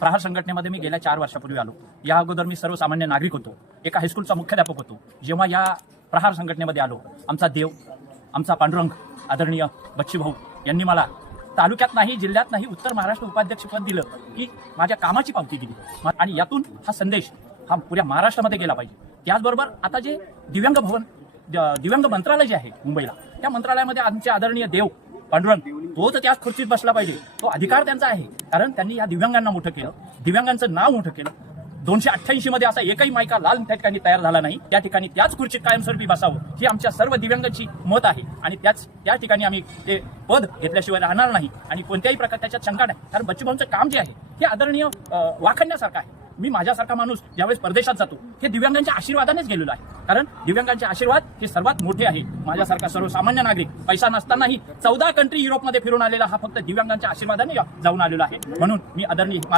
प्रहार संघटनेमध्ये मी गेल्या 4 वर्षापूर्वी आलो। या अगोदर मी सर्वसामान्य नागरिक होतो, एका हायस्कूलचा मुख्याध्यापक होतो। जेव्हा या प्रहार संघटनेमध्ये आलो, आमचा देव, आमचा पांडुरंग आदरणीय बच्चूभाऊ यांनी मला तालुक्यात नाही, जिल्ह्यात नाही, उत्तर महाराष्ट्र उपाध्यक्षपद दिलं की माझ्या कामाची पावती दिली आणि यातून हा संदेश हा पुऱ्या महाराष्ट्रामध्ये गेला पाहिजे। त्याचबरोबर आता जे दिव्यांग मंत्रालय जे आहे मुंबईला, त्या मंत्रालयामध्ये आमचे आदरणीय देव पांडुरंग तोच त्याच खुर्चीत बसला पाहिजे। तो अधिकार त्यांचा आहे, कारण त्यांनी या दिव्यांगांना मोठं केलं, दिव्यांगांचं नाव मोठं केलं। 288 मध्ये असा एकही मायका लाल त्या ठिकाणी तयार झाला नाही। त्या ठिकाणी त्याच खुर्चीत कायमस्वरूपी बसावं ही आमच्या सर्व दिव्यांगांची मत आहे आणि त्या ठिकाणी आम्ही ते पद घेतल्याशिवाय राहणार नाही आणि कोणत्याही प्रकार त्याच्यात शंका नाही। कारण बच्चूभाऊंचं काम जे आहे हे आदरणीय वाखाणण्यासारखं आहे। मी माझ्यासारखा माणूस ज्यावेळेस परदेशात जातो हे दिव्यांगांच्या आशीर्वादानेच गेलेलो आहे, कारण दिव्यांगांचे आशीर्वाद हे सर्वात मोठे आहे। माझ्यासारखा सर्वसामान्य नागरिक पैसा नसतानाही 14 कंट्री युरोपमध्ये फिरून आलेला हा फक्त दिव्यांगांच्या आशीर्वादाने जाऊन आलेला आहे। म्हणून मी आदरणीय